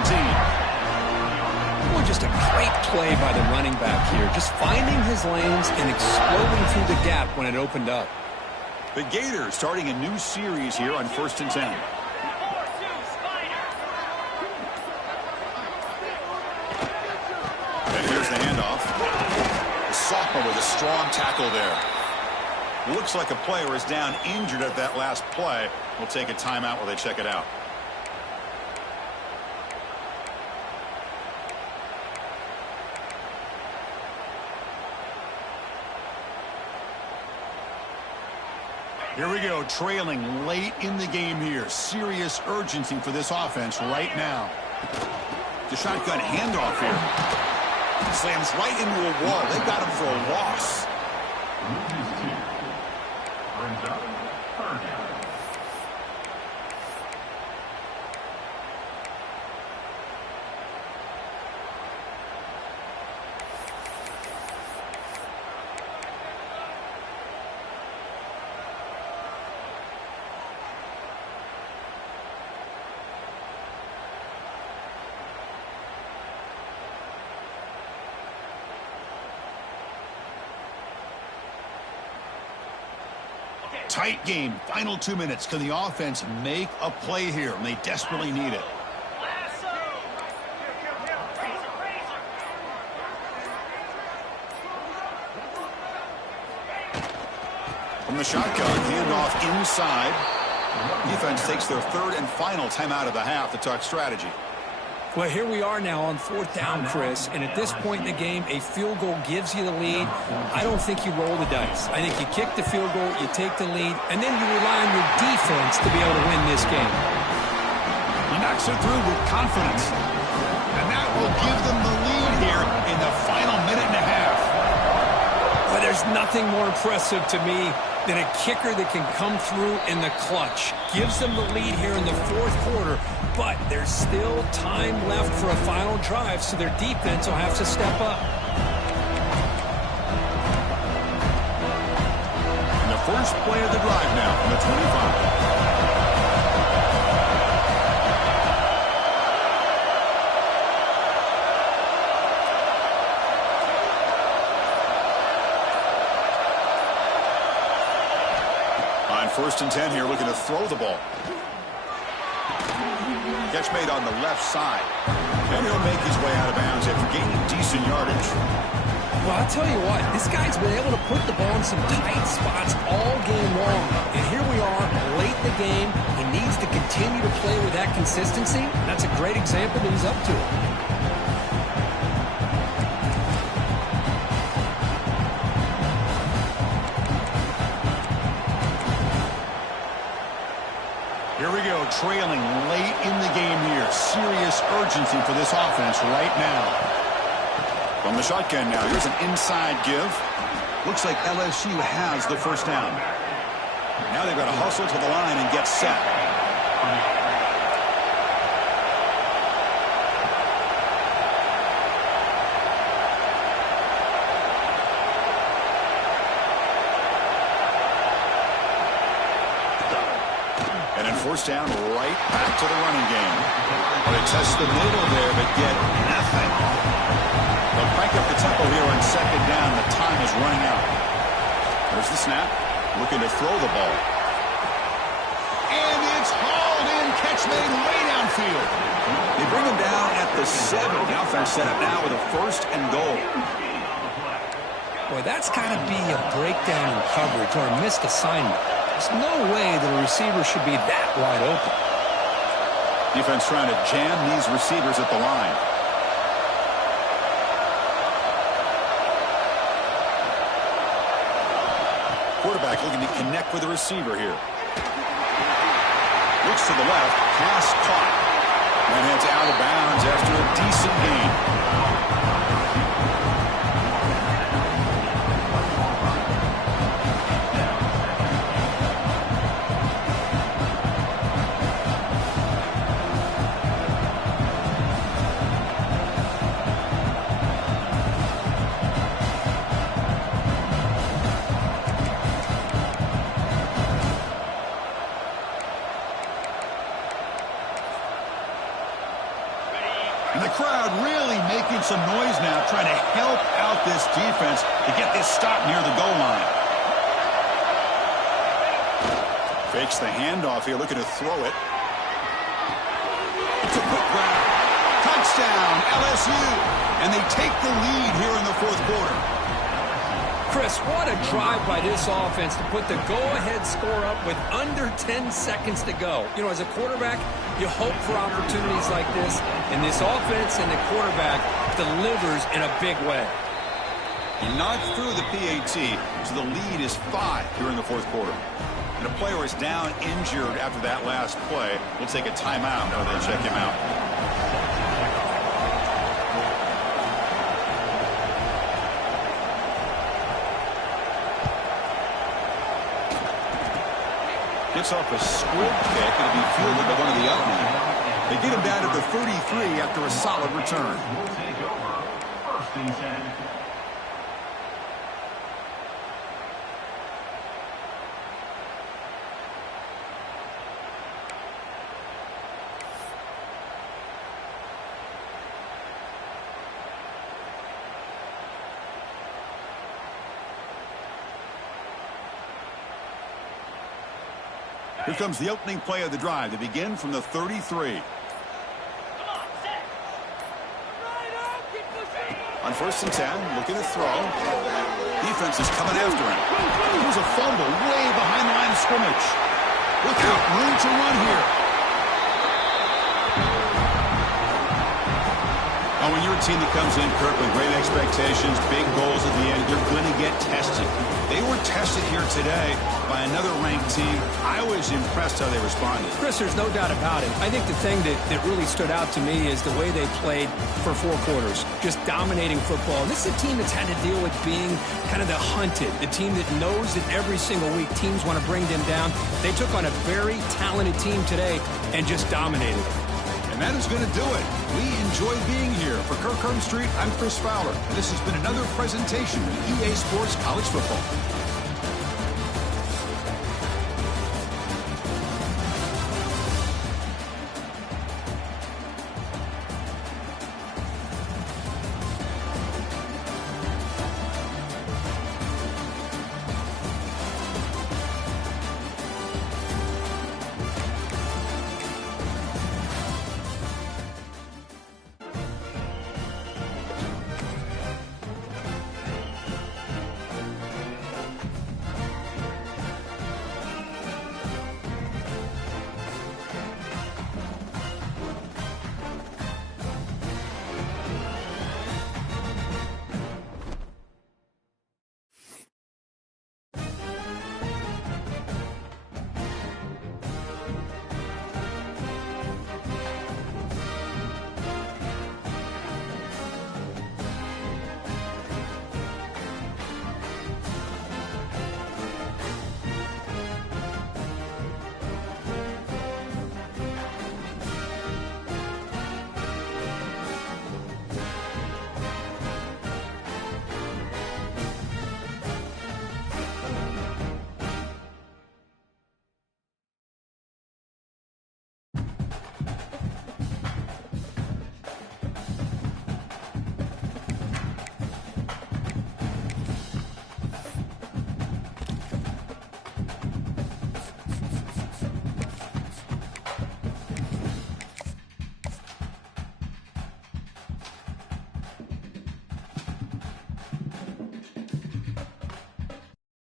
Well, just a great play by the running back here, just finding his lanes and exploding through the gap when it opened up. The Gators starting a new series here on 1st and 10. And here's the handoff. The sophomore with a strong tackle there. Looks like a player is down injured at that last play. We'll take a timeout while they check it out. Here we go, trailing late in the game here. Serious urgency for this offense right now. The shotgun handoff here. Slams right into a wall. They got him for a loss. Tight game. Final 2 minutes. Can the offense make a play here? And they desperately need it. From the shotgun, handoff inside. Defense takes their 3rd and final timeout of the half to talk strategy. Well, here we are now on 4th down, Chris, and at this point in the game, a field goal gives you the lead. I don't think you roll the dice. I think you kick the field goal, you take the lead, and then you rely on your defense to be able to win this game. He knocks it through with confidence, and that will give them the lead here in the final minute and a half. Well, there's nothing more impressive to me than a kicker that can come through in the clutch. Gives them the lead here in the 4th quarter, but there's still time left for a final drive, so their defense will have to step up. And the first play of the drive now from the 25. First and 10 here, looking to throw the ball. Catch made on the left side. And he'll make his way out of bounds after gaining decent yardage. Well, I'll tell you what, this guy's been able to put the ball in some tight spots all game long. And here we are, late in the game. He needs to continue to play with that consistency. That's a great example that he's up to it. Here we go, trailing late in the game here. Serious urgency for this offense right now. From the shotgun now, here's an inside give. Looks like LSU has the first down. Now they've got to hustle to the line and get set. And then first down, right back to the running game. Well, they test the middle there, but get nothing. They'll crank up the tempo here on second down. The time is running out. There's the snap. Looking to throw the ball. And it's hauled in. Catch made way downfield. They bring him down at the 7. The offense set up now with a first and goal. Boy, that's got to be a breakdown in coverage or a missed assignment. There's no way that a receiver should be that wide open. Defense trying to jam these receivers at the line. Quarterback looking to connect with the receiver here. Looks to the left. Pass caught. And heads out of bounds after a decent gain. And the crowd really making some noise now, trying to help out this defense to get this stop near the goal line. Fakes the handoff here, looking to throw it. It's a quick grab. Touchdown, LSU. And they take the lead here in the fourth quarter. Chris, what a drive by this offense to put the go-ahead score up with under 10 seconds to go. You know, as a quarterback, you hope for opportunities like this, and this offense and the quarterback delivers in a big way. He knocked through the PAT, so the lead is 5 here in the fourth quarter. And a player is down injured after that last play. We'll take a timeout while they check him out. Gets off a squib kick. It'll be fielded by one of the up men. They get him down to the 33 after a solid return. We'll take over. First and 10. Here comes the opening play of the drive. They begin from the 33. On first and 10, looking to throw. Defense is coming after him. Here's a fumble way behind the line of scrimmage. Look out, room to run here. Oh, when you're a team that comes in, Kirk, with great expectations, big goals at the end, you're going to get tested. They were tested here today by another ranked team. I was impressed how they responded. Chris, there's no doubt about it. I think the thing that really stood out to me is the way they played for 4 quarters, just dominating football. This is a team that's had to deal with being kind of the hunted, the team that knows that every single week teams want to bring them down. They took on a very talented team today and just dominated. And that is going to do it. We enjoy being here. For Kirk Street, I'm Chris Fowler. And this has been another presentation of EA Sports College Football.